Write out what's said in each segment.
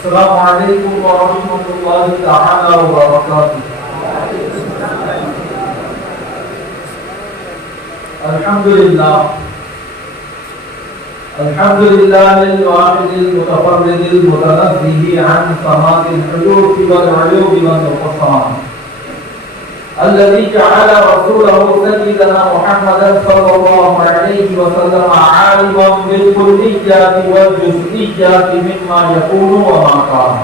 السلام علیکم ورحمۃ اللہ تعالی وبرکاتہ۔ الحمد للہ الواحد المتفرد المتنزه عن صمات الحدوث والعيوب والنقصان، الذي جعل رسوله سيدنا محمدا صلى الله عليه وسلم عالما بالكليات والجزئيات مما يكون وما كان،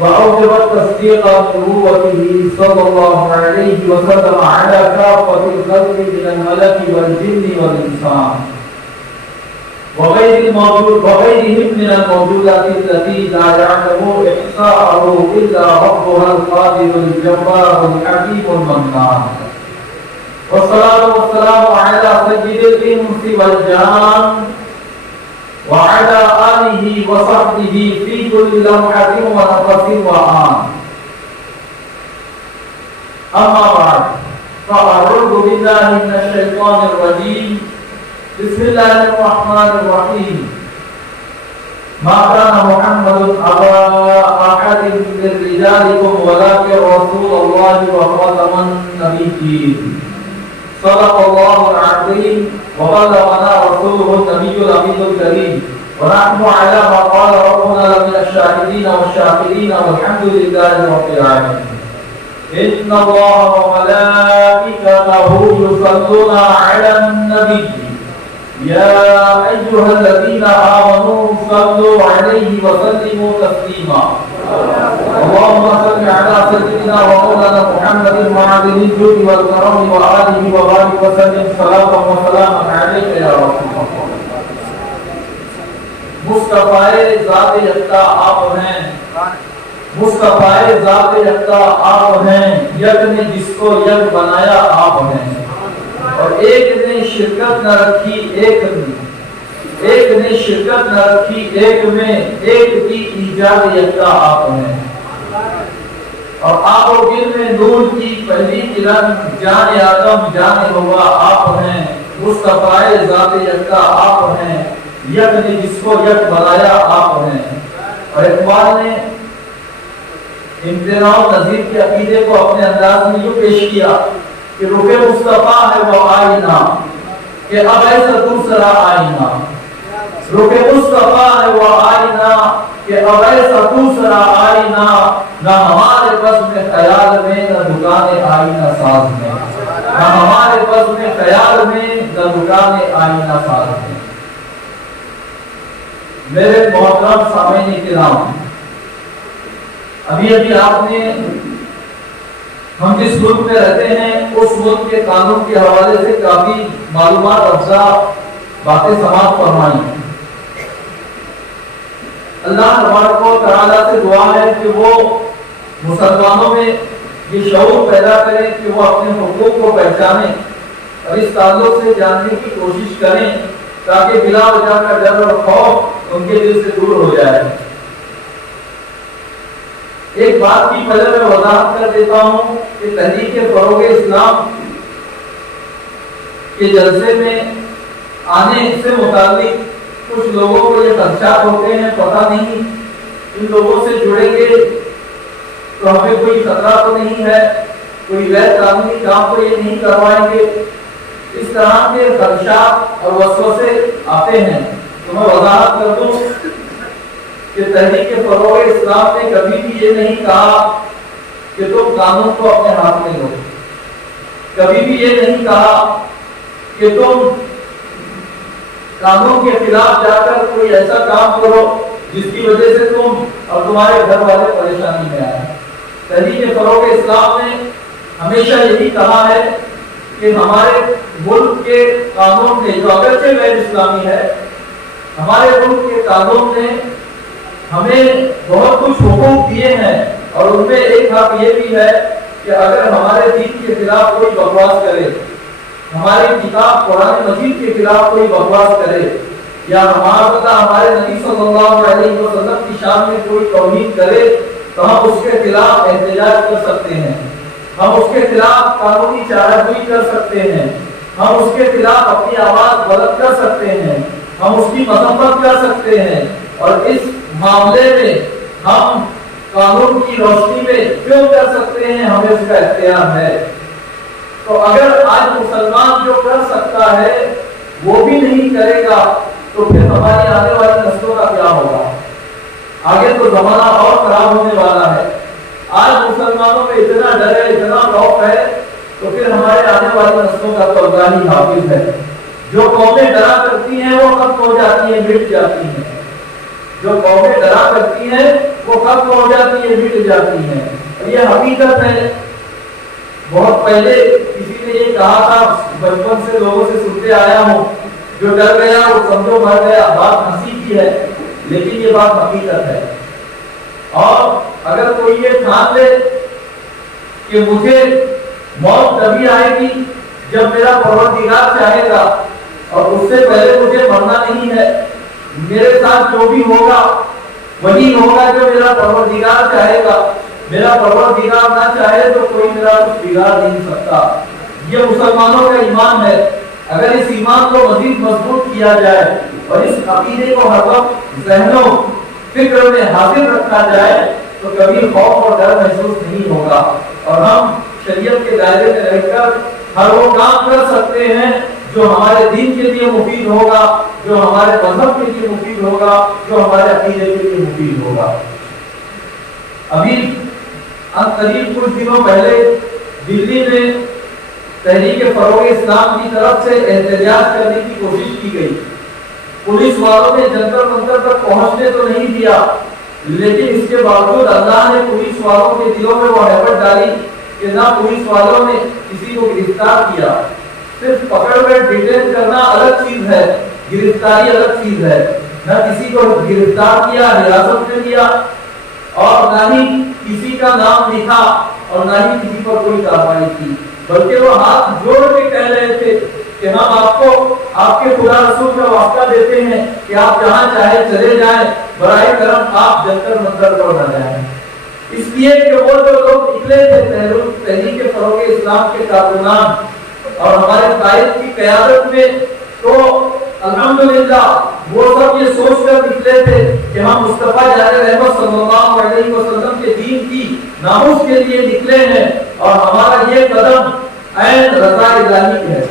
وأوجب التصديق بنبوته صلى الله عليه وسلم على كافة الخلق من الملك والجن والإنسان وغيرهم من الموجودات التي لا يعلم إحصاءه إلا ربها القادر الجبار الحكيم المنان، والصلاة والسلام على سيد الإنس والجان وعلى آله وصحبه في كل لمحة ونفس وآن. أما بعد، فأعوذ بالله من الشيطان الرجيم. بسم الله الرحمن الرحيم. ما كان محمد أبا أحد من رجالكم ولكن رسول الله وخاتم النبيين. صدق الله العظيم وبلغنا رسوله النبي الأمين الكريم، ونحن على ما قال ربنا لمن الشاهدين والشاكرين، والحمد لله رب العالمين. إن الله وملائكته يصلون على النبي يا أيها الذين آمنوا صلوا عليه وسلموا تسليما. اللهم صل على سيدنا ومولانا محمد معدن الجود والكرم وآله وبارك وسلم صلاة وسلاما عليك يا رسول الله. مصطفیٰ ذات یکتا آپ ہیں، مصطفیٰ ذات یکتا آپ ہیں، یک نے جس کو یک بنایا آپ ہیں، اور ایک نے شرکت نہ رکھی ایک نے شرکت نہ رکھی ایک میں، ایک کی ایجاد یکتا آپ ہیں، اور آپ و گل میں نور کی پہلی کرن، جان آدم جان ہوا آپ ہیں، مصطفیٰ ذات یکتا آپ ہیں، یک نے جس کو یک بنایا آپ ہیں. اور اقبال نے امتناع و نظیر کے عقیدے کو اپنے انداز میں یوں پیش کیا کہ رخ مصطفیٰ ہے وہ آئینہ کہ اب ایسا دوسرا آئینہ، رخ مصطفیٰ ہے وہ آئینہ کہ اب ایسا دوسرا آئینہ، نہ ہمارے بس میں خیال میں نہ دکان آئینہ ساز میں، نہ ہمارے بس میں خیال میں نہ دکان آئینہ ساز میں. میرے محترم سامعین کرام، ابھی آپ نے ہم جس ملک میں رہتے ہیں اس ملک کے قانون کے حوالے سے کافی معلومات افزا باتیں سماعت فرمائی. اللہ تبارک و تعالیٰ سے دعا ہے کہ وہ مسلمانوں میں یہ شعور پیدا کریں کہ وہ اپنے حقوق کو پہچانیں اور اس تعلق سے جاننے کی کوشش کریں تاکہ بلا وجہ کا ڈر اور خوف ان کے دل سے دور ہو جائے. ایک بات کی پہلے میں وضاحت کر دیتا ہوں کہ تحریک فروغ اسلام کے جلسے میں آنے سے متعلق کچھ لوگوں کو یہ خدشات ہوتے ہیں، پتہ نہیں ان لوگوں سے جڑیں گے تو ہمیں کوئی خطرہ تو نہیں ہے، کوئی غیر قانونی کام تو یہ نہیں کروائیں گے، اس طرح کے خدشات اور وسوسے آتے ہیں. تو میں وضاحت کر دوں کہ تحریک فروغ اسلام نے کبھی بھی یہ نہیں کہا کہ تم قانون کو اپنے ہاتھ میں لو، کبھی بھی یہ نہیں کہا کہ تم قانون کے خلاف جا کر کوئی ایسا کام کرو جس کی وجہ سے تم اور تمہارے گھر والے پریشانی میں آئے. تحریک فروغ اسلام نے ہمیشہ یہی کہا ہے کہ ہمارے ملک کے قانون نے، جو اگرچہ غیر اسلامی ہے، ہمارے ملک کے قانون نے ہمیں بہت کچھ حقوق دیے ہیں، اور ان میں ایک حق یہ بھی ہے کہ اگر ہمارے دین کے خلاف کوئی بکواس کرے، ہماری کتاب قرآن مجید کے خلاف کوئی بکواس کرے، یا ہمارے نبی صلی اللہ علیہ وسلم کی شان میں کوئی توہین کرے، تو ہم اس کے خلاف احتجاج کر سکتے ہیں، ہم اس کے خلاف قانونی چارہ جوئی کر سکتے ہیں، ہم اس کے خلاف اپنی آواز بلند کر سکتے ہیں، ہم اس کی مذمت کر سکتے ہیں، اور اس معاملے میں ہم قانون کی روشنی میں جو کر سکتے ہیں ہمیں اس کا اختیار ہے۔ تو اگر آج مسلمان جو کر سکتا ہے وہ بھی نہیں کرے گا تو پھر ہماری آنے والی نسلوں کا کیا ہوگا؟ آگے تو زمانہ اور خراب ہونے والا ہے۔ آج مسلمانوں میں اتنا ڈر ہے، اتنا خوف ہے، تو پھر ہمارے آنے والی نسلوں کا تو اللہ ہی حافظ ہے۔ جو قومیں ڈرا کرتی ہیں وہ ختم ہو جاتی ہیں، مٹ جاتی ہیں۔ جو قومیں ڈرا کرتی ہیں وہ ختم ہو جاتی ہیں، مٹ جاتی ہیں۔ اور یہ حقیقت ہے۔ بہت پہلے کسی نے یہ کہا تھا، بچپن سے لوگوں سے سنتے آیا ہوں، جو ڈر گیا وہ سمجھو مر گیا۔ بات ہنسی کی ہے لیکن یہ بات حقیقت ہے۔ اور اگر کوئی یہ ٹھان لے کہ مجھے موت تبھی آئے گی جب میرا پروردگار چاہے گا اور اس سے پہلے مجھے مرنا نہیں ہے، میرے ساتھ جو بھی ہوگا وہی ہوگا جو میرا پروردگار چاہے گا، میرا پروردگار نہ چاہے تو کوئی میرا کچھ بگاڑ نہیں سکتا۔ یہ مسلمانوں کا ایمان ہے۔ اگر اس ایمان کو مزید مضبوط کیا جائے اور اس عقیدے کو ہر وقت ذہن و فکر میں حاضر رکھا جائے تو کبھی خوف اور ڈر محسوس نہیں ہوگا، اور ہم شریعت کے دائرے میں رہ کر ہر وہ کام کر سکتے ہیں جو ہمارے دین کے لیے مفید ہوگا، جو ہمارے مذہب کے لیے مفید ہوگا، جو ہمارے عقیدے کے لیے مفید ہوگا۔ ابھی قریب کچھ دنوں پہلے دلی میں تحریک فروغ اسلام کی طرف سے احتجاج کرنے کی کوشش کی گئی۔ پولیس والوں نے جنتر منتر تک پہنچنے تو نہیں دیا، لیکن اس کے باوجود اللہ نے پولیس والوں کے دلوں میں وہ ہیبت ڈالی کہ نہ پولیس والوں نے کسی کو گرفتار کیا۔ صرف پکڑ کر ڈیٹین کرنا الگ چیز ہے، گرفتاری الگ چیز ہے۔ نہ کسی کو گرفتار کیا، حراست میں لیا، اور نہ ہی کسی کا نام لکھا، اور نہ ہی کسی پر کوئی کارروائی کی، بلکہ وہ ہاتھ جوڑ کے کہہ رہے تھے کہ ہم آپ کو آپ کے خدا رسول کا وعدہ دیتے ہیں کہ آپ جہاں چاہے چلے جائیں، برائے کرم آپ جنتر منتر پر نہ جائیں۔ اس لیے کہ وہ جو لوگ نکلے تھے تحریک فروغ اسلام کے کارکنان اور ہمارے قائد کی قیادت میں، تو الحمدللہ وہ سب یہ سوچ کر نکلے تھے کہ ہم مصطفیٰ جار رحمت صلی اللہ علیہ وسلم کے دین کی ناموس کے لیے نکلے ہیں، اور ہمارا یہ قدم عین رضا الہی ہے،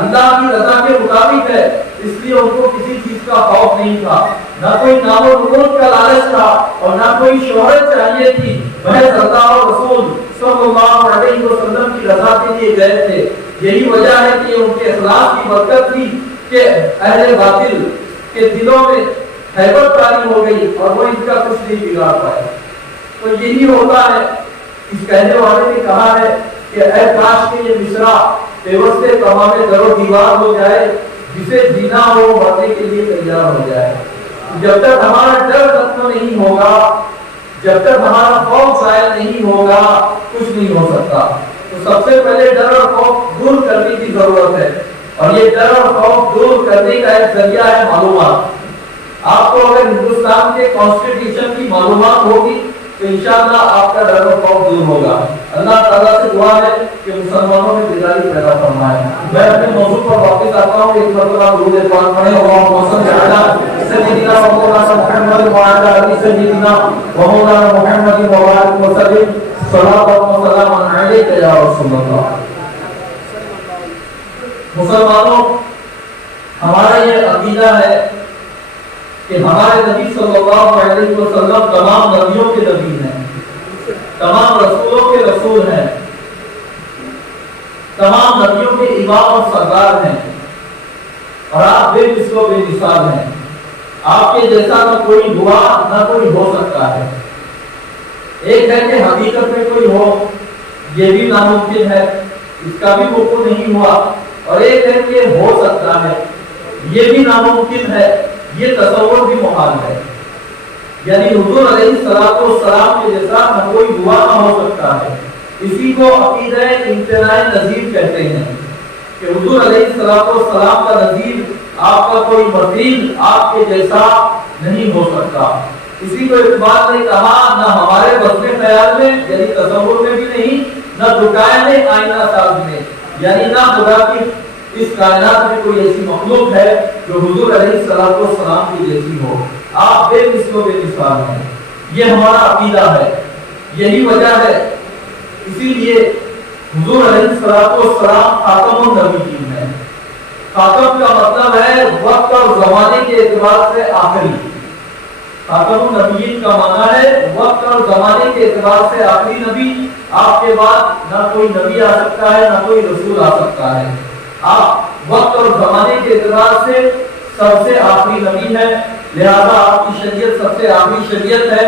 اللہ کی رضا کے مطابق ہے۔ اس لیے ان کو کسی چیز کا خوف نہیں تھا، نہ کوئی نام و نمود کا لالچ تھا، اور نہ کوئی شہرت چاہیے تھی۔ محض اللہ اور رسول صلی اللہ علیہ وسلم کی رضا کے لیے گئے تھے۔ یہی وجہ ہے کہ ان کے اخلاص کی برکت تھی کہ اہل باطل کے دلوں میں ہیبت طاری ہو گئی اور وہ ان کا کچھ نہیں بگاڑ پائے۔ تو یہی ہوتا ہے۔ اس کہنے والے نے کہا ہے کہ اے کاش کہ یہ مصرع پیوستے تمام در و دیوار ہو جائے، جسے جینا ہو مرنے کے لیے تیار ہو جائے۔ جب تک ہمارا ڈر ختم نہیں ہوگا، جب تک ہمارا خوف ضائع نہیں ہوگا، کچھ نہیں ہو سکتا۔ تو سب سے پہلے ڈر اور خوف دور کرنے کی ضرورت ہے، اور یہ ڈر اور خوف دور کرنے کا ایک ذریعہ ہے معلومات۔ آپ کو اگر ہندوستان کے کانسٹیٹیوشن کی معلومات ہوگی تو انشاءاللہ آپ کا ڈر و خوف دور ہوگا۔ اللہ تعالیٰ سے دعا ہے کہ مسلمانوں میں بیداری پیدا فرمائے۔ میں اپنے موضوع پر واپس آتا ہوں۔ ایک مرتبہ درود پاک پڑھیں، اللہم صل علی سیدنا و مولانا محمد وعلی آل سیدنا و مولانا محمد وبارک وسلم، صلاۃ و سلام علیک یا رسول اللہ۔ مسلمانوں، ہمارا یہ عقیدہ ہے کہ ہمارے نبی صلی اللہ علیہ وسلم تمام نبیوں کے نبی ہیں، تمام رسولوں کے رسول ہیں، تمام نبیوں کے امام اور سردار ہیں، اور آپ بے مثل و بے مثال ہیں۔ آپ کے جیسا نہ کوئی ہوا نہ کوئی ہو سکتا ہے۔ ایک ہے کہ حقیقت میں کوئی ہو، یہ بھی ناممکن ہے، اس کا بھی وقوع نہیں ہوا، اور ایک ہے کہ ہو سکتا ہے، یہ بھی ناممکن ہے، یہ تصور بھی محال ہے۔ یعنی حضور علیہ السلام کے جیسا نہ کوئی ہوا نہ ہو سکتا ہے۔ اسی کو عقیدہ امتناع نظیر کہتے ہیں کہ حضور علیہ السلام کا نظیر، آپ کا کوئی مثیل آپ کے جیسا نہیں ہو سکتا۔ اسی کو اقبال نے کہا، نہ ہمارے بسم خیال میں یعنی تصور میں بھی نہیں، نہ دکائے آئینہ ساز میں، یعنی نہ خدا کی اس کائنات میں کوئی ایسی مخلوق ہے جو حضور علیہ السلام کی جیسی ہو. آپ بے مثل و بے مثال ہیں. یہ ہمارا عقیدہ ہے. یہی وجہ ہے اسی لیے حضور علیہ السلام خاتم النبیین ہے. خاتم کا مطلب ہے وقت اور زمانے کے اعتبار سے آخری. خاتم النبیین کا معنی ہے وقت اور زمانے کے اعتبار سے آخری نبی. آپ کے بعد نہ کوئی نبی آ سکتا ہے نہ کوئی رسول آ سکتا ہے. آپ وقت اور زمانے کے اعتبار سے سب سے آخری نبی ہے. لہذا آپ کی شریعت سب سے آخری شریعت ہے.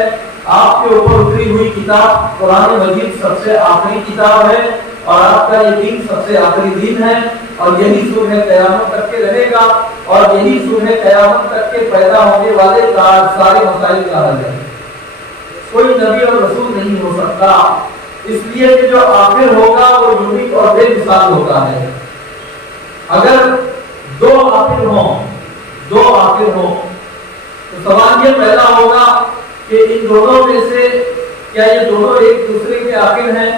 آپ کے اوپر اتری ہوئی کتاب قرآن مجید سب سے آخری کتاب ہے اور آپ کا یہ دین سب سے آخری دین ہے. اور یہی صبح قیامت تک کے رہے گا اور یہی صبح قیامت تک کے پیدا ہونے والے سارے مسائل کا حل ہے. کوئی نبی اور رسول نہیں ہو سکتا اس لیے کہ جو آخر ہوگا وہ یونیک اور بے مثال ہوتا ہے. اگر دو آخر ہوں تو سوال یہ پیدا ہوگا کہ ان دونوں میں سے کیا یہ دونوں ایک دوسرے کے آخر ہیں؟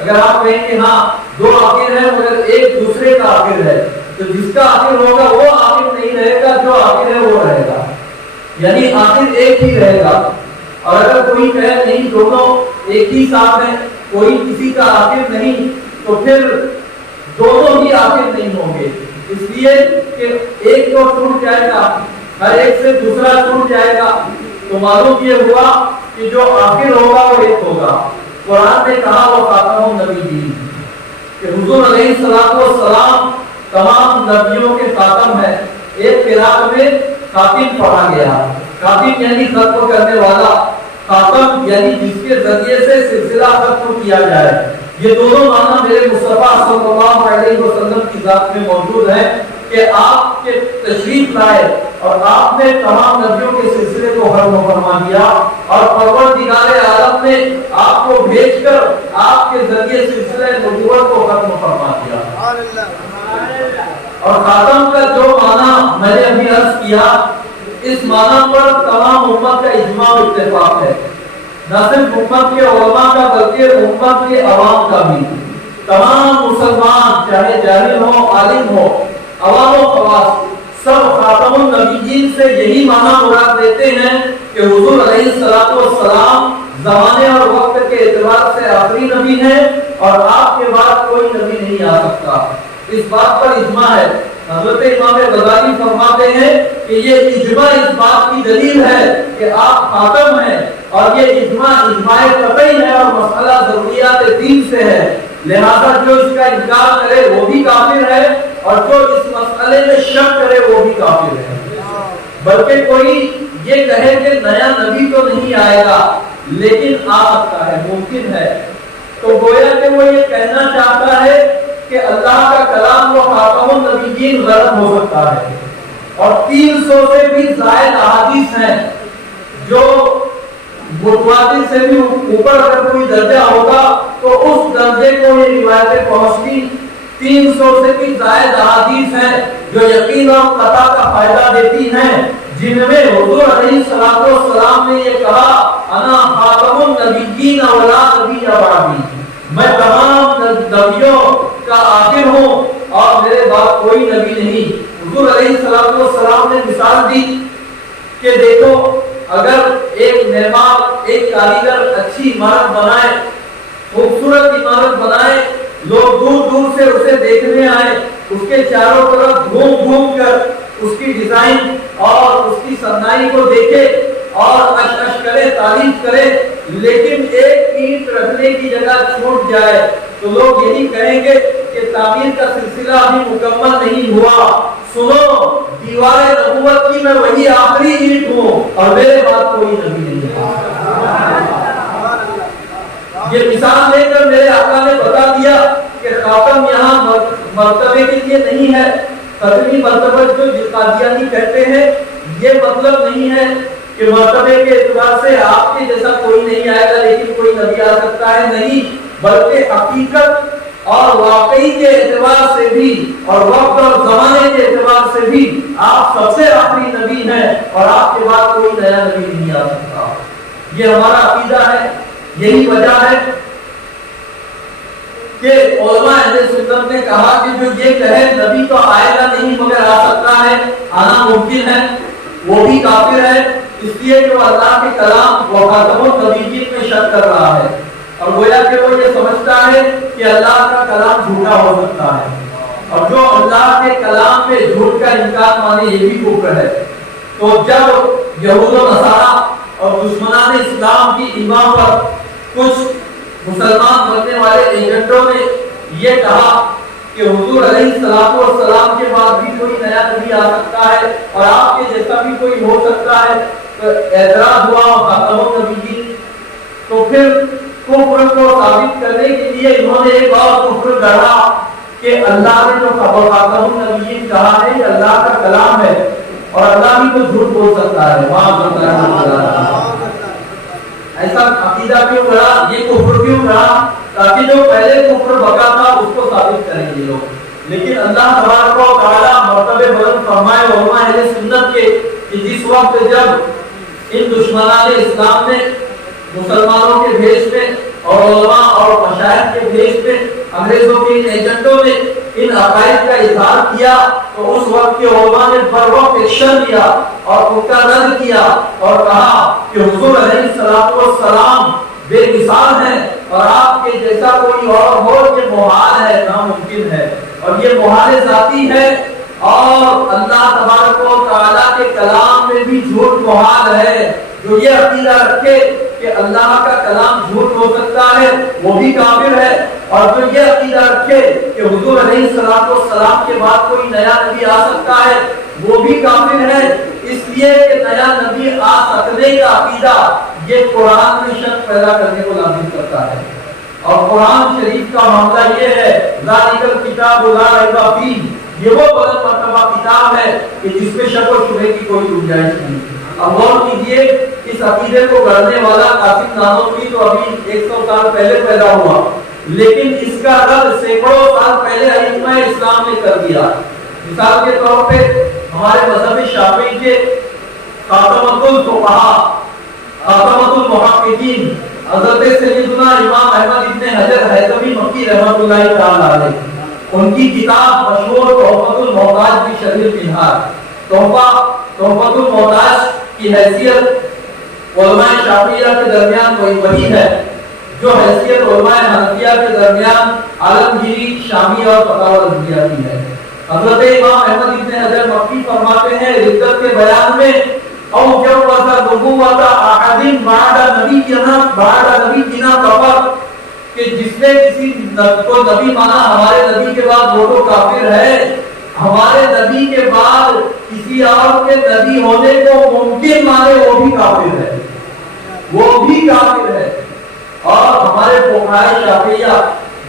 اگر آپ کہیں کہ ہاں دو آخر ہیں مگر ایک دوسرے کا آخر ہے تو جس کا آخر ہوگا وہ آخر نہیں رہے گا، جو آخر ہے وہ رہے گا. یعنی آخر ایک ہی رہے گا. اور اگر کوئی کہے نہیں دونوں ایک ہی ساتھ ہیں، کوئی کسی کا آخر نہیں، تو پھر دونوں ہی آخر نہیں ہوں گے. اس لیے کہ ایک تو ٹوٹ جائے گا، ہر ایک سے دوسرا ٹوٹ جائے گا. تو معلوم یہ ہوا کہ جو آخر ہوگا وہ ایک ہوگا. قرآن نے کہا وہ خاتم النبیین کہ حضور علیہ السلام تمام نبیوں کے خاتم ہے. ایک قرات میں خاتم پڑھا گیا. خاتم یعنی ختم کرنے والا، خاتم یعنی جس کے ذریعے سے سلسلہ ختم کیا جائے. یہ دونوں معنی میرے مصطفیٰ صلی اللہ علیہ وسلم کی ذات میں موجود ہے کہ آپ کے تشریف لائے اور آپ نے تمام نبیوں کے سلسلے کو ختم فرما دیا اور پروردگار عالم نے آپ کو بھیج کر آپ کے ذریعے سلسلہ نبوت کو ختم فرما دیا. اور خاتم کا جو معنی میں نے ابھی عرض کیا، اس معنی پر تمام امت کا اجماع و اتفاق ہے. نہ صرف امت کے علماء کا بلکہ امت کے عوام کا بھی. تمام مسلمان چاہے جاہل ہو عالم ہو عوام و خواص سب خاتم النبیین سے یہی معنی مراد دیتے ہیں کہ حضور علیہ السلام زمانے اور وقت کے اعتبار سے آخری نبی ہیں اور آپ کے بعد کوئی نبی نہیں آ سکتا. اس بات پر اجماع ہے. حضرت امام غزالی فرماتے ہیں کہ یہ اجماع اس بات کی دلیل ہے کہ آپ خاتم ہیں اور یہ اجماع قطعی ہے اور مسئلہ ضروریات دین سے ہے. لہذا جو اس کا انکار کرے وہ بھی کافر ہے اور جو اس مسئلے میں شک کرے وہ بھی کافر ہے. بلکہ کوئی یہ کہے کہ نیا نبی تو نہیں آئے گا لیکن آ سکتا ہے، ممکن ہے، تو گویا کہ وہ یہ کہنا چاہتا ہے کہ اللہ کا کلام وہ خاتم النبیین غلط ہو سکتا ہے. اور 300 سے بھی زائد احادیث ہیں جو متواتر سے بھی اوپر اگر کوئی درجہ ہوگا تو اس درجے کو یہ روایتیں پہنچتی. 300 سے بھی زائد احادیث ہیں جو یقین اور قطع کا فائدہ دیتی ہیں، جن میں حضور علیہ السلام نے یہ کہا انا خاتم النبیین ولا نبی بعدی، میں تمام نبیوں کا آخر ہوں اور میرے بعد کوئی نبی نہیں. حضور علیہ السلام نے مثال دی کہ دیکھو اگر ایک معمار ایک کاریگر اچھی عمارت بنائے، خوبصورت عمارت بنائے، لوگ دور دور سے اسے دیکھنے آئے، اس کے چاروں طرف گھوم گھوم کر اس کی ڈیزائن اور اس کی صنائی کو دیکھے اور اش کرے، تعریف کرے، لیکن ایک اینٹ رکھنے کی جگہ چھوٹ جائے تو لوگ یہی کہیں گے کہ تعمیر کا سلسلہ ابھی مکمل نہیں ہوا. سنو، دیوار نبوت کی میں وہی آخری اینٹ ہوں اور میرے بعد کوئی نبی نہیں ہے. یہ مثال دے کر میرے آقا نے بتا دیا کہ خاتم یہاں مرتبے کے لیے نہیں ہے. ختمی مرتبہ جو قادیانی کہتے ہیں یہ مطلب نہیں ہے کہ مرتبے کے اعتبار سے آپ کے جیسا کوئی نہیں آئے گا لیکن کوئی نبی آ سکتا ہے، نہیں، بلکہ حقیقت اور واقعی کے اعتبار سے بھی اور وقت اور زمانے کے اعتبار سے بھی آپ سب سے آخری نبی ہیں اور آپ کے بعد کوئی نیا نبی نہیں آ سکتا. یہ ہمارا عقیدہ ہے. یہی وجہ ہے کہ علماء اہل سنت نے کہا کہ جو یہ کہے نبی تو آئے گا نہیں مگر آ سکتا ہے، آنا ممکن ہے، وہ بھی کافر ہے، اس لیے کہ وہ اللہ کے کلام و خاتم النبیین میں شک کر رہا ہے، اور گویا کہ وہ یہ سمجھتا ہے کہ اللہ کا کلام جھوٹا ہو سکتا ہے، اور جو اللہ کے کلام میں جھوٹ کا انکار مانے یہ بھی کفر ہے۔ تو جب یہود و نصارہ اور دشمنان اسلام کی ایمان پر کچھ مسلمان بننے والے ایجنٹوں نے یہ کہا کہ حضور علیہ السلام کے بعد بھی کوئی نیا نبی آ سکتا ہے اور آپ کے جیسا بھی کوئی ہو سکتا ہے، تو اعتراض ہوا خاتم النبیین۔ تو پھر کفر کو ثابت کرنے کے لیے انہوں نے ایک اور کفر گڑھا کہ اللہ نے جو خاتم النبیین کہا ہے یہ اللہ کا کلام ہے اور اللہ بھی تو جھوٹ بول سکتا ہے، ایسا عقیدہ کیوں گڑھا، یہ کفر کیوں گڑھا؟ تاکہ جو پہلے کفر بقا تھا اس کو ثابت کریں گے لوگ۔ لیکن اللہ تبارک و تعالی مرتبے بلند فرمائے علماء اہل سنت کے کہ جس وقت جب ان دشمنان اسلام نے مسلمانوں کے بھیس میں اور علماء اور مشائخ کے بھیس میں انگریزوں کے ان ایجنٹوں نے ان عقائد کا اظہار کیا تو اس وقت کے علماء نے بر وقت ایکشن لیا اور ان کا رد کیا اور کہا کہ حضور علیہ السلام بے مثال ہیں اور آپ کے جیسا کوئی اور ہو یہ محال ہے، ناممکن ہے، اور یہ محال ذاتی ہے، اور اللہ تبارک و تعالیٰ کے کلام میں بھی جھوٹ محال ہے۔ جو یہ عقیدہ رکھے کہ اللہ کا کلام جھوٹ ہو سکتا ہے وہ بھی کافر ہے، اور جو یہ عقیدہ رکھے کہ حضور علیہ السلام کے بعد کوئی نیا نبی آ سکتا ہے وہ بھی کافر ہے، اس لیے کہ نیا نبی آ سکنے کا عقیدہ یہ قرآن میں شک پیدا کرنے کو لازم کرتا ہے، اور قرآن شریف کا معاملہ یہ ہے ذالک الکتاب لا ریب فیہ، یہ وہ بلند مرتبہ کتاب ہے کہ جس میں شک و شبہے کی کوئی گنجائش نہیں۔ اب غور کیجئے اس عقیدے کو گڑھنے والا قاسم نانوتوی تو ابھی 100 سال پہلے پیدا ہوا، لیکن اس کا رد سینکڑوں سال پہلے ائمہ اسلام نے کر دیا۔ مثال کے طور پہ ہمارے مذہب شافعی کے خاتمۃ الفقہاء، خاتمۃ المحققین حضرت سیدنا امام احمد ابن حجر حیثمی مکی رحمۃ اللہ تعالی علیہ، ان کی کتاب مشہور تحفۃ المحتاج کی شرح المنہاج، تحفۃ المحتاج کی حیثیت علماء شافعیہ کے درمیان وہی ہے جو حیثیت علماء حنفیہ کے درمیان عالمگیری شامی اور فتاوی رضویہ کی ہے۔ حضرت امام احمد ابن حجر مکی فرماتے ہیں ردت کے بیان میں او جب وزا نبوت احد بعد نبینا کفر، کہ جس نے کسی کو نبی مانا ہمارے نبی کے بعد وہ تو کافر ہے، ہمارے نبی کے بعد کسی اور کے نبی ہونے کو ممکن مانے وہ بھی کافر ہے، وہ بھی کافر ہے۔ اور ہمارے فقہاء شافعیہ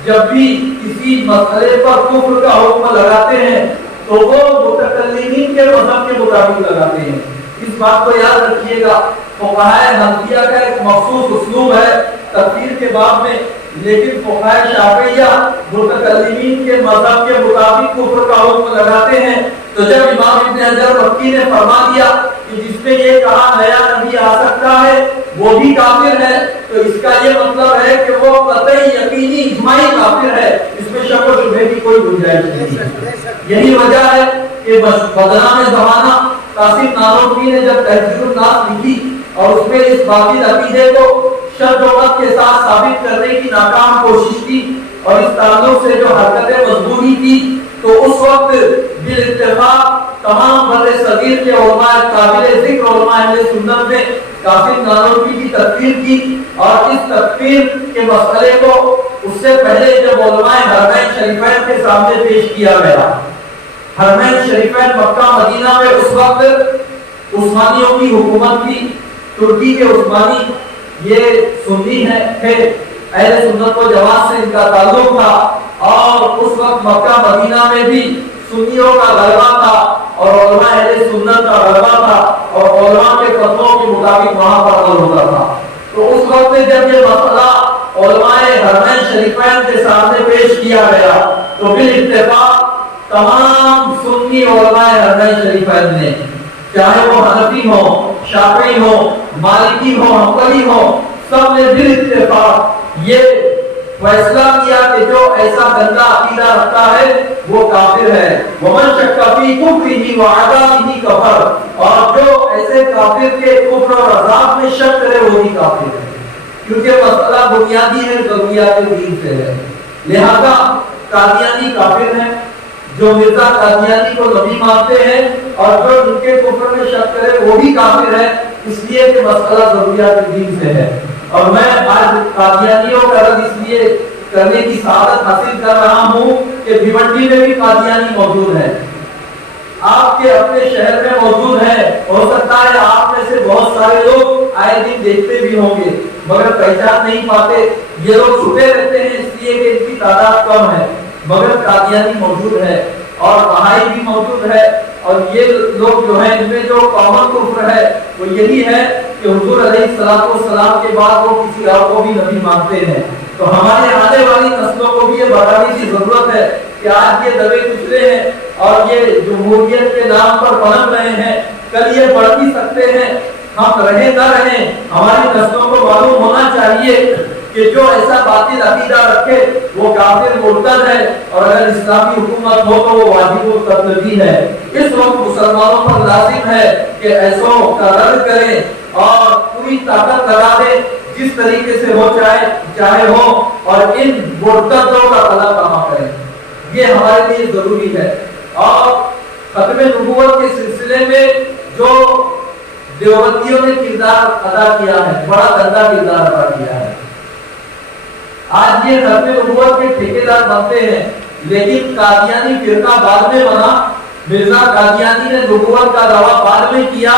جب بھی کسی مسئلے پر کفر کا حکم لگاتے ہیں تو وہ متکلمین کے مذہب کے مطابق لگاتے ہیں۔ اس بات کو یاد رکھیے گا، فقہاء حنفیہ کا ایک مخصوص اسلوب ہے تفسیر کے باب میں، لیکن فقہاء شافعیہ متکلمین کے مذہب کے مطابق کفر کا حکم لگاتے ہیں۔ تو جب امام ابن حجر مکی نے فرما دیا کہ جس نے یہ کہا نیا نبی آ سکتا ہے وہ بھی کافر ہے، تو اس کا یہ مطلب ہے کہ وہ قطعی یقینی اجماعی کافر ہے، اس میں شک و شبہے کی کوئی گنجائش نہیں۔ یہی وجہ ہے کہ بدنام زمانہ قاسم نانوتوی نے جب تہذیب الناس لکھی اور اس میں اس باطل عقیدے کو شد و قط کے ساتھ ثابت کرنے کی ناکام کوشش کی اور اس تعلق سے جو حرکت مضمونی کی، تو اس وقت بالاتفاق تمام بر صغیر کے علماء قابل ذکر علماء اہل سنت نے قاسم نانوتوی کی تکفیر کی، اور اس تکفیر کے مسئلے کو اس سے پہلے جب علماء حرمین شریفین کے سامنے پیش کیا گیا، حرمین شریفین مکہ مدینہ میں اس وقت عثمانیوں کی حکومت تھی، ترکی کے عثمانی یہ سنی تھے، اہل سنت و جماعت سے ان کا تعلق تھا، اور اس وقت مکہ مدینہ میں بھی سنیوں کا غلبہ تھا اور علماء اہل سنت کا غلبہ تھا، اور علماء کے فتووں کے مطابق وہاں پر عمل ہوتا تھا۔ تو اس وقت جب یہ مسئلہ علماء حرمین شریفین کے سامنے پیش کیا گیا تو بالاتفاق تمام سنی علماء حرمین شریفین نے، چاہے وہ حنفی ہو، شافعی ہو، مالکی ہو، حنبلی ہو، سب نے بالاتفاق یہ فیصلہ کیا کہ جو ایسا گندا عقیدہ رکھتا ہے وہ کافر ہے. ومن شک فی کفرہ وعذابہ کفر، اور جو ایسے کافر کے کفر اور عذاب میں شک کرے وہ بھی کافر ہے، کیونکہ مسئلہ بنیادی ہے، ضروریات دین سے ہے. لہذا قادیانی کافر ہیں، جو مرزا قادیانی کو نبی مانتے ہیں، اور جو ان کے کفر میں شک کرے وہ بھی کافر ہے، اس لیے کہ مسئلہ ضروریات دین سے ہے. اور میں آج قادیانیوں کا رد اس لیے کرنے کی سعادت حاصل کر رہا ہوں کہ بھیونڈی میں بھی قادیانی موجود ہے، آپ کے اپنے شہر میں موجود ہے. ہو سکتا ہے آپ میں سے بہت سارے لوگ آئے دن دیکھتے بھی ہوں گے مگر پہچان نہیں پاتے. یہ لوگ چھپے رہتے ہیں اس لیے کہ ان کی تعداد کم ہے، مگر قادیانی موجود ہے اور بہائی بھی موجود ہے. اور یہ لوگ جو ہیں ان میں جو کامن کفر ہے وہ یہی ہے کہ حضور علیہ السلام کے بعد وہ کسی اور کو بھی نبی مانتے ہیں. تو ہمارے آنے والی نسلوں کو بھی یہ بتانے کی ضرورت ہے کہ آج یہ دبے کچلے ہیں اور یہ جمہوریت کے نام پر پنپ رہے ہیں، کل یہ بڑھ بھی سکتے ہیں. ہم رہیں نہ رہیں، ہماری نسلوں کو معلوم ہونا چاہیے کہ جو ایسا باطل عقیدہ رکھے وہ کافر مرتد ہے، اور اگر اسلامی حکومت ہو تو وہ واجب القتل بھی ہے. اس وقت مسلمانوں پر لازم ہے کہ ایسوں کا رد کریں اور پوری طاقت لگا دیں جس طریقے سے ہو چاہے ہو، اور ان مرتدوں کا قلع کما کریں. یہ ہمارے لیے ضروری ہے. اور ختم نبوت کے سلسلے میں جو دیوبندیوں نے کردار ادا کیا ہے، بڑا گندا کردار ادا کیا ہے. آج یہ ختم نبوت کے ٹھیکیدار بنتے ہیں، لیکن قادیانی فرقہ بعد میں بنا. مرزا قادیانی نے نبوت کا دعویٰ بعد میں کیا.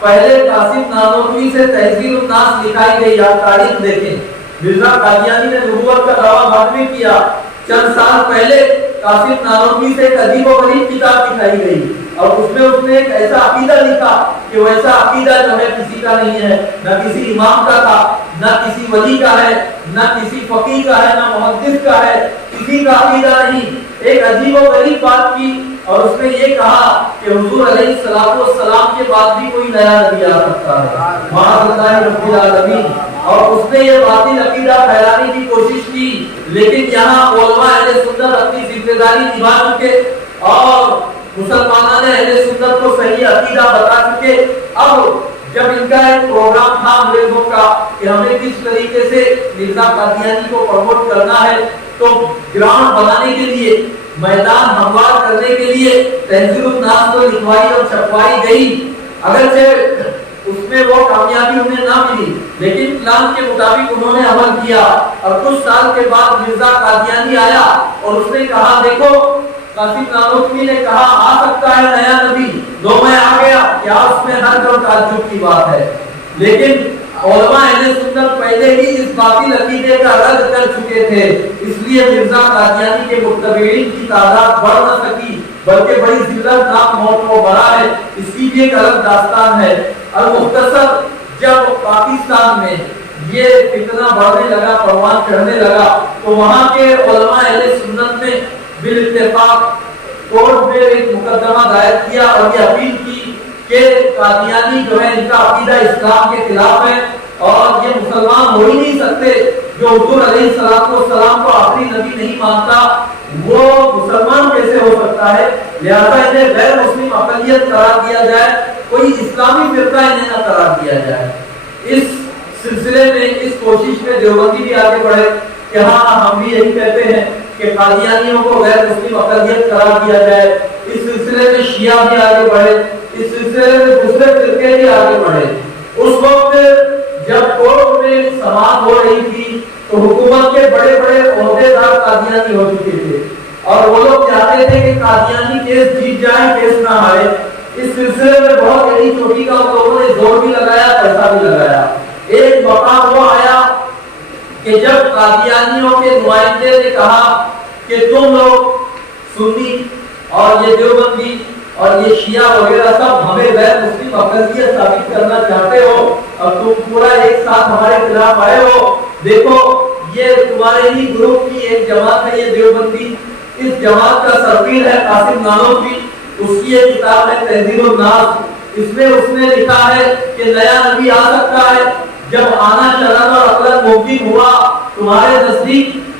پہلے قاسم نانوتوی سے تحذیر الناس لکھائی گئی، آپ تاریخ دیکھیں. مرزا قادیانی نے نبوت کا دعویٰ بعد میں کیا. چند سال پہلے قاسم نانوتوی سے ایک عجیب و غریب کتاب لکھائی گئی، اور اس میں اس نے ایک ایسا عقیدہ لکھا کہ ویسا عقیدہ جو ہے کسی کا نہیں ہے، نہ کسی امام کا تھا، نہ کسی ولی کا ہے، نہ کسی فقیہ کا ہے، نہ محدث کا ہے، کسی کا عقیدہ نہیں. ایک عجیب و غریب بات کی، اور اس نے یہ کہا کہ حضور علیہ السلام کے بعد بھی کوئی نیا نبی آ سکتا ہے، معاذ اللہ رب العالمین. اور اس نے یہ باطل عقیدہ پھیلانے کی کوشش کی، لیکن یہاں علماء اہل سنت اپنی ذمہ داری نبھا چکے اور مسلمانوں نے اہل سنت کو صحیح عقیدہ بتا چکے. اب جب ان کا ایک پروگرام تھا انگریزوں کا کہ ہمیں کس طریقے سے مرزا قادیانی کو پروموٹ کرنا ہے، تو گراؤنڈ بنانے کے لیے، میدان ہموار کرنے کے لیے تحذیر الناس کو لکھوائی اور چھپوائی گئی. اگرچہ اس میں وہ کامیابی انہیں نہ ملی، لیکن پلان کے مطابق انہوں نے عمل کیا. اور کچھ سال کے بعد مرزا قادیانی آیا اور اس نے کہا دیکھو قاسم نانوتوی نے کہا آ سکتا ہے نیا نبی، دو میں آ گیا. کیا اس میں حرج اور تعجب کی بات ہے؟ لیکن علماء اہل سنت پہلے ہی اس باطل عقیدے کا رد کر چکے تھے، اس لیے مرزا قادیانی کے متبعین کی تعداد بڑھ نہ سکی، بلکہ بڑی ذلت ناک موت کو مرا ہے. اس کی بھی ایک الگ داستان ہے. المختصر، جب پاکستان میں یہ فتنہ بڑھنے لگا، پروان چڑھنے لگا، تو وہاں کے علماء اہل سنت نے بالاتفاق کورٹ میں ایک مقدمہ دائر کیا اور یہ اپیل کی کہ قادیانی جو ہے ان کا عقیدہ اسلام کے خلاف ہے اور یہ مسلمان ہو ہی نہیں سکتے. جو حضور علیہ السلام کو آخری نبی نہیں مانتا وہ مسلمان کیسے ہو سکتا ہے؟ لہذا انہیں غیر مسلم اقلیت قرار دیا جائے، کوئی اسلامی فرقہ انہیں نہ قرار دیا جائے. اس سلسلے میں، اس کوشش میں دیوبندی بھی آگے بڑھے کہ ہاں ہم بھی یہی کہتے ہیں کہ قادیانیوں کو غیر مسلم اقلیت قرار دیا جائے. اس سلسلے میں شیعہ بھی آگے بڑھے، اس سلسلے میں دوسرے فرقے بھی آگے بڑھے. اس وقت جب کورٹ میں سماعت ہو رہی تھی تو حکومت کے بڑے بڑے عہدیدار قادیانی ہو چکے تھے اور وہ لوگ چاہتے تھے کہ قادیانی کیس جیت جائے، کیس نہ ہارے. اس سلسلے میں بہت بڑی چوٹی کا ان لوگوں نے زور بھی لگایا، پیسہ بھی لگایا. ایک مقام وہ آیا کہ جب قادیانیوں کے نمائندے نے کہا کہ تم لوگ سنی اور یہ دیوبندی اور یہ شیعہ وغیرہ سب ہمیں غیر مسلم اقلیت ثابت کرنا چاہتے ہو اور تم پورا ایک ساتھ ہمارے خلاف آئے ہو، دیکھو یہ تمہارے ہی گروپ کی ایک جماعت ہے یہ دیوبندی، اس جماعت کا سرپیر ہے قاسم نانوتوی، اس کی ایک کتاب ہے تحذیر الناس. اس میں اس نے لکھا ہے کہ نیا نبی آ سکتا ہے. جب آنا چلنا اور عقل ممکن ہوا تمہارے نزدیک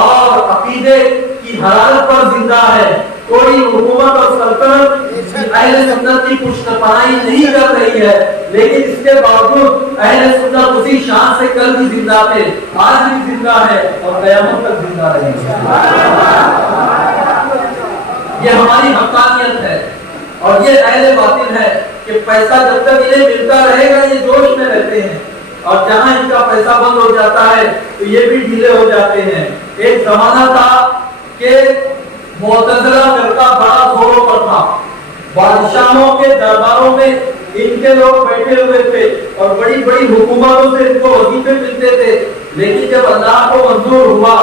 اور عقیدے کی حرارت پر زندہ ہے. کوئی حکومت اور سلطنت اہل سنت کی پشت پناہی نہیں کر رہی ہے، لیکن اس کے باوجود اہل سنت اسی شان سے کل بھی زندہ تھے، آج بھی زندہ ہے اور قیامت تک زندہ رہیں گے. یہ ہماری حقانیت ہے. اور یہ اہل باطل ہے کہ پیسہ جب تک انہیں ملتا رہے گا یہ جوش میں رہتے ہیں، اور جہاں ان کا پیسہ بند ہو جاتا ہے تو یہ بھی ڈھیلے ہو جاتے ہیں. ایک زمانہ تھا کہ معتزلہ فرقہ بڑا زوروں پر تھا. بادشاہوں کے درباروں میں ان کے لوگ بیٹھے ہوئے تھے اور بڑی بڑی حکومتوں سے ان کو وظیفے ملتے تھے. لیکن جب اللہ کو منظور ہوا،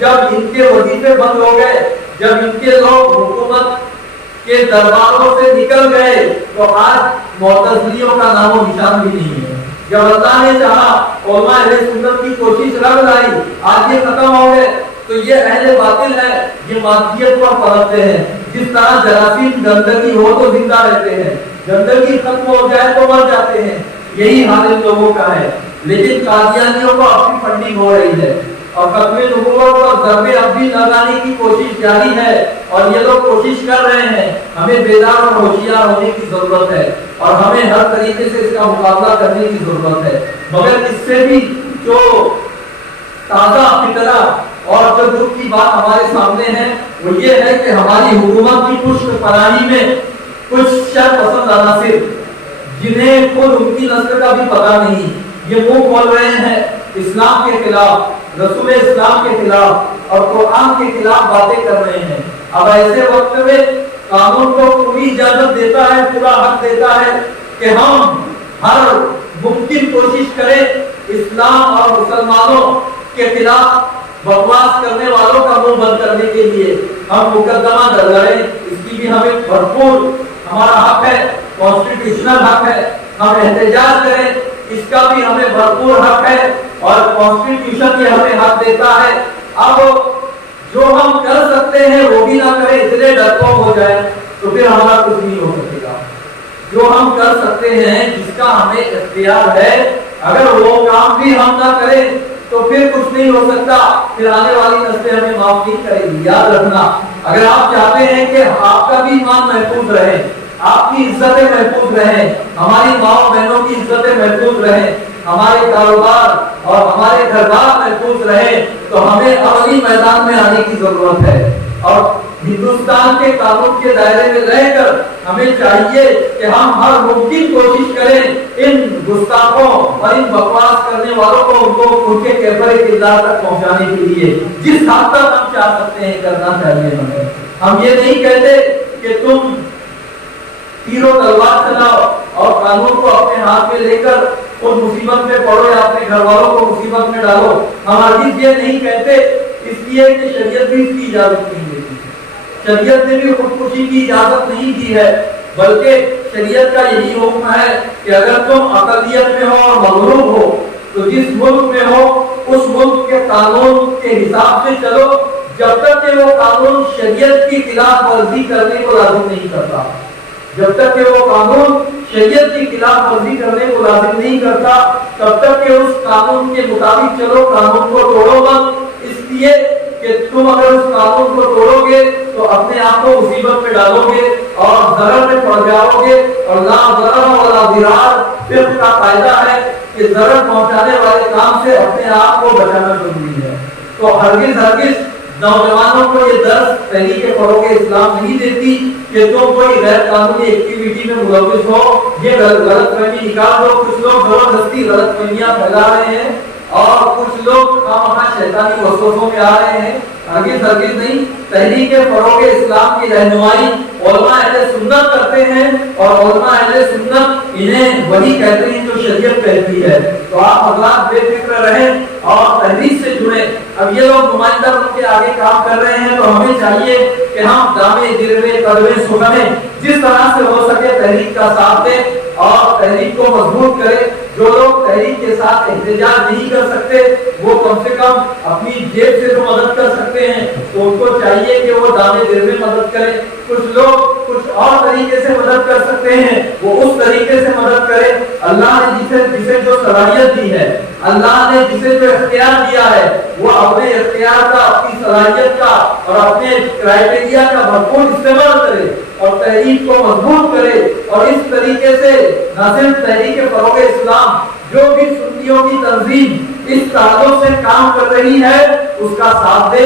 جب ان کے وظیفے بند ہو گئے، جب ان کے لوگ حکومت کے درباروں سے نکل گئے، تو آج معتزلیوں کا نام و نشان بھی نہیں ہے. جب اللہ نے چاہا علماء اہل سنت کی کوشش رنگ لائی، آج یہ ختم ہو گئے. تو یہ اہل باطل ہے، یہ مادیت پر پرکھتے ہیں. جس طرح جراثیم گندگی ہو تو زندہ رہتے ہیں، گندگی ختم ہو جائے تو مر جاتے ہیں. یہی حال ان لوگوں کا ہے. لیکن قادیانیوں کو اپنی فنڈنگ ہو رہی ہے اور ختم نبوت اور ضرب اب بھی لگانے کی کوشش جاری ہے، اور یہ لوگ کوشش کر رہے ہیں. ہمیں بیدار اور ہوشیار ہونے کی ضرورت ہے اور ہمیں ہر طریقے سے اس کا مقابلہ کرنے کی ضرورت ہے. مگر اس سے بھی جو تازہ فکرہ اور جو دکھ کی بات ہمارے سامنے ہے وہ یہ ہے کہ ہماری حکومت کی پشت پناہی میں کچھ شر پسند عناصر، جنہیں خود ان کی نسل کا بھی پتہ نہیں، یہ منہ کھول رہے ہیں اسلام کے خلاف، رسول اسلام کے خلاف اور قرآن کے خلاف باتیں کر رہے ہیں. اب ایسے وقت میں قانون کو پوری اجازت دیتا ہے، پورا حق دیتا ہے کہ ہم ہر ممکن کوشش کریں اسلام اور مسلمانوں کے خلاف بکواس کرنے والوں کا منہ بند کرنے کے لیے. ہم مقدمہ لڑیں، اس کی بھی ہمیں بھرپور ہمارا حق ہے، کانسٹیٹیوشنل حق ہے. ہم احتجاج کریں، اس کا بھی ہمیں بھرپور حق ہے اور کانسٹیٹیوشن بھی ہمیں حق دیتا ہے. اب جو ہم کر سکتے ہیں وہ بھی نہ کریں، اتنے ڈرپوک ہو جائے تو پھر ہمارا کچھ نہیں ہو سکے گا. جو ہم کر سکتے ہیں، جس کا ہمیں اختیار ہے، اگر وہ کام بھی ہم نہ کریں تو پھر کچھ نہیں ہو سکتا. پھر آنے والی نسلیں ہمیں معاف نہیں کرے گی. یاد رکھنا، اگر آپ چاہتے ہیں کہ آپ کا بھی ایمان محفوظ رہے، آپ کی عزتیں محفوظ رہیں، ہماری ماں بہنوں کی عزتیں محفوظ رہیں، ہمارے کاروبار اور ہمارے گھر بار محفوظ رہیں، تو ہمیں عملی میدان میں آنے کی ضرورت ہے. اور ہندوستان کے قانون کے دائرے میں رہ کر ہمیں چاہیے کہ ہم ہر ممکن کوشش کریں ان گستاخوں اور ان بکواس کرنے والوں کو ان کے کیفر کردار تک پہنچانے کے لیے جس حد تک ہم چاہ سکتے ہیں کرنا چاہیے ہمیں. ہم یہ نہیں کہتے کہ تم تیروں تلوار چلاؤ اور قانون کو اپنے ہاتھ میں لے کر خود مصیبت میں پڑو یا اپنے گھر والوں کو مصیبت میں ڈالو. ہم ہرگز یہ نہیں کہتے، اس لیے کہ شریعت بھی اس کی اجازت نہیں دیتی. شریعت نے بھی خودکشی کی اجازت نہیں دی ہے، بلکہ شریعت کا یہی حکم ہے کہ اگر تم اقلیت میں ہو اور مغلوب ہو تو جس ملک میں ہو اس ملک کے قانون کے حساب سے چلو، جب تک کہ وہ قانون شریعت کی خلاف ورزی کرنے کو لازم نہیں کرتا. جب تک کہ وہ قانون شریعت کی خلاف ورزی کرنے کو لازم نہیں کرتا، تب تک کہ اس قانون کے مطابق چلو، قانون کو توڑو مت. اس لیے کہ تم اگر اس قانون کو توڑو گے تو اپنے آپ کو مصیبت میں ڈالو گے اور ضرر میں پڑ جاؤ گے. اور لا ضرر ولا ضرار فقہ کا قاعدہ ہے کہ ضرر پہنچانے والے کام سے اپنے آپ کو بچانا ضروری ہے. تو ہرگز نوجوانوں کو یہ درس تحریک فروغ اسلام نہیں دیتی کہ تم کوئی غیر قانونی ایکٹیویٹی میں ملوث ہو. یہ غلط فہمی نکال دو. کچھ لوگ زبردستی غلط فہمیاں پھیلا رہے ہیں اور کچھ لوگ خامخواہ شیطانی وسوسوں میں آ رہے ہیں. ہرگز نہیں. تحریک فروغ اسلام کی رہنمائی علماء اہل سنت کرتے ہیں اور علماء اہل سنت انہیں وہی کہتے ہیں جو شریعت کہتی ہے. تو آپ حضرات بے فکر رہیں اور تحریک سے جڑیں. اب یہ لوگ نمائندہ ان کے آگے کام کر رہے ہیں تو ہمیں چاہیے کہ ہم دامے گروے قدمے سگمے جس طرح سے ہو سکے تحریک کا ساتھ دیں اور تحریک کو مضبوط کریں. جو لوگ تحریک کے ساتھ ساتھ احتجاج نہیں کر سکتے وہ کم سے کم اپنی جیب سے تو مدد کر سکتے ہیں، تو ان کو چاہیے کہ وہ دانے دل میں مدد کریں۔ کچھ لوگ کچھ اور طریقے سے مدد کر سکتے ہیں، وہ اس طریقے سے مدد کریں۔ اللہ نے جسے جو صلاحیت دی ہے، اللہ نے جسے جو اختیار دیا ہے، وہ اپنے اختیار کا، اپنی صلاحیت کا اور اپنے کرائٹیریا کا بھرپور استعمال کرے اور تحریک کو مضبوط کرے، اور اس طریقے سے نہ صرف تحریک فروغ اسلام، جو بھی سنیوں کی تنظیم اس تعلق سے کام کر رہی ہے اس کا ساتھ دے،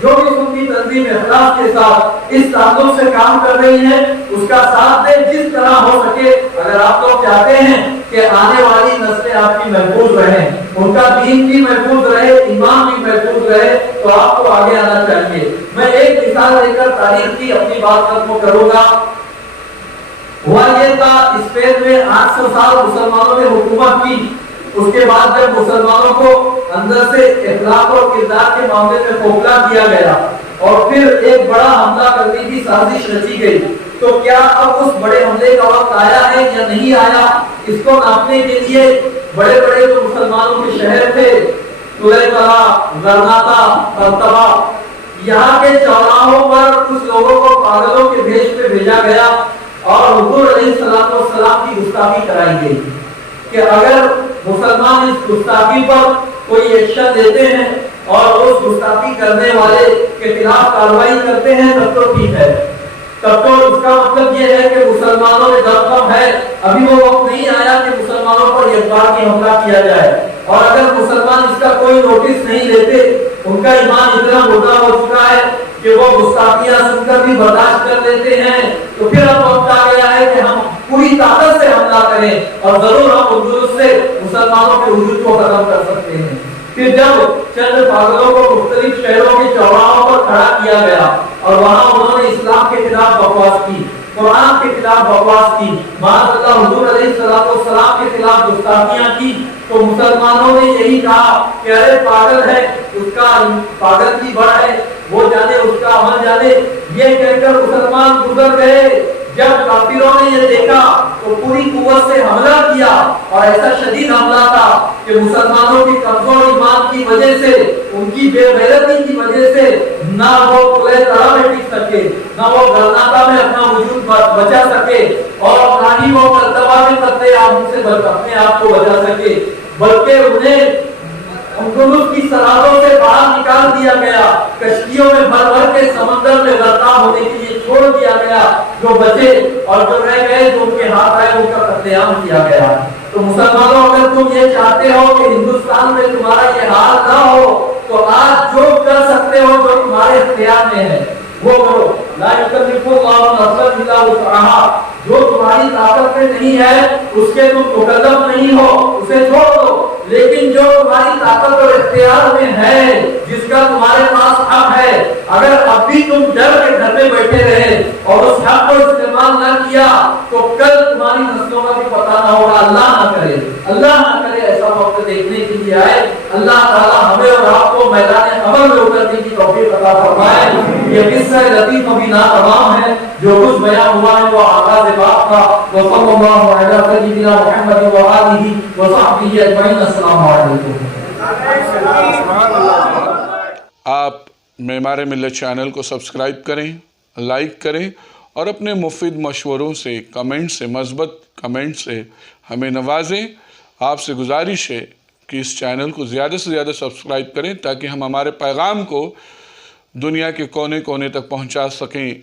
جو بھی سنی تنظیم اخلاص کے ساتھ اس تعلق سے کام کر رہی ہے اس کا ساتھ دے جس طرح ہو سکے۔ اگر آپ لوگ چاہتے ہیں کہ آنے والی نسلیں آپ کی محفوظ رہیں، ان کا دین بھی محفوظ رہے، ایمان بھی محفوظ رہے، تو آپ کو آگے آنا چاہیے۔ میں ایک مثال دے کر تاریخ کی اپنی بات ختم کروں گا۔ ہوا یہ تھا اسپین میں 800 سال مسلمانوں نے حکومت کی، اس کے بعد جب مسلمانوں کو اندر سے اخلاق اور کردار کے معاملے میں کھوکھلا کیا گیا اور پھر ایک بڑا حملہ کرنے کی سازش رچی گئی، تو کیا اب اس بڑے حملے کا وقت آیا ہے یا نہیں آیا؟ اس کو ناپنے کے لیے بڑے بڑے جو مسلمانوں کے شہر تھے، طلیطلہ، غرناطہ، قرطبہ، یہاں کے چوراہوں پر کچھ لوگوں کو پاگلوں کے بھیش میں بھیجا گیا اور حضور علیہ السلام کی گستاخی کرائی گئی کہ اگر مسلمان اس گستاخی پر کوئی ایکشن لیتے ہیں اور اس گستاخی کرنے والے کے خلاف کارروائی کرتے ہیں تب تو ٹھیک ہے، تب تو اس کا مطلب یہ ہے کہ مسلمانوں میں دم کم ہے، ابھی وہ وقت نہیں آیا کہ مسلمانوں پر یکبارگی حملہ کیا جائے۔ اور اگر مسلمان اس کا کوئی نوٹس نہیں لیتے، ان کا ایمان اتنا مردہ ہو چکا ہے کہ وہ گستاخیاں سن کر بھی برداشت کر لیتے ہیں، تو پھر اب وقت آ گیا ہے کہ ہم پوری طاقت سے حملہ کریں اور ضرور ہم اندلس سے مسلمانوں کے وجود کو ختم کر سکتے ہیں۔ پھر جب چند پاگلوں کو مختلف شہروں کے چوراہوں پر کھڑا کیا گیا اور وہاں انہوں نے اسلام کے خلاف بکواس کی، قرآن کے خلاف بکواس کی، معاذ اللہ حضور علیہ السلام کے خلاف گستاخیاں کی، تو مسلمانوں نے یہی کہا کہ ارے پاگل ہے، اس کا پاگل کی بڑھ ہے، وہ جانے اس کا عمل جانے، یہ کہہ کر مسلمان گزر گئے۔ جب کافروں نے یہ دیکھا تو پوری قوت سے حملہ کیا اور ایسا شدید حملہ تھا کہ مسلمانوں کی کمزور ایمان کی وجہ سے، ان کی بے غیرتی کی وجہ سے نہ وہ طلیطلہ میں ٹک سکے، نہ وہ غرناطہ میں اپنا وجود بچا سکے، اور نہ ہی وہ قرطبہ میں قتل عام سے اپنے آپ کو بچا سکے، بلکہ انہیں اندلس کی سرحدوں سے باہر نکال دیا گیا، کشتیوں میں بھر بھر کے سمندر میں غرقاب ہونے کے لیے چھوڑ دیا گیا، جو بچے اور جو رہ گئے جو ان کے ہاتھ آئے ان کا قتل عام کیا گیا۔ تو مسلمانوں اگر تم یہ چاہتے ہو کہ ہندوستان میں تمہارا یہ حال نہ ہو تو آج جو کر سکتے ہو، جو تمہارے اختیار میں ہے وہ کرو۔ لا یکلف اللہ نفسا الا وسعها، جو تمہاری طاقت میں نہیں ہے اس کے تم مکلف نہیں ہو، اسے چھوڑ دو، لیکن جو تمہاری طاقت اور اختیار میں ہے، جس کا تمہارے پاس حق ہے، اگر اب بھی تم ڈر کے گھر میں بیٹھے رہے اور اس حق کو استعمال نہ کیا تو کل تمہاری نسلوں کا بھی پتہ نہ ہوگا۔ اللہ نہ کرے ایسا وقت دیکھنے کے لیے آئے۔ اللہ تعالی ہمیں اور آپ کو میدان عمل میں اترنے کی توفیق عطا فرمائے۔ یہ قصہ لطیف ابھی ناتمام ہے، جو کچھ بیان ہوا ہے وہ آغاز بات تھا۔ وصلی اللہ علی سیدنا محمد وآلہ وصحبہ اجمعین۔ السلام علیکم۔ آپ معمار ملت چینل کو سبسکرائب کریں، لائک کریں اور اپنے مفید مشوروں سے، کمنٹ سے، مثبت کمنٹ سے ہمیں نوازیں۔ آپ سے گزارش ہے کہ اس چینل کو زیادہ سے زیادہ سبسکرائب کریں تاکہ ہم ہمارے پیغام کو دنیا کے کونے کونے تک پہنچا سکیں۔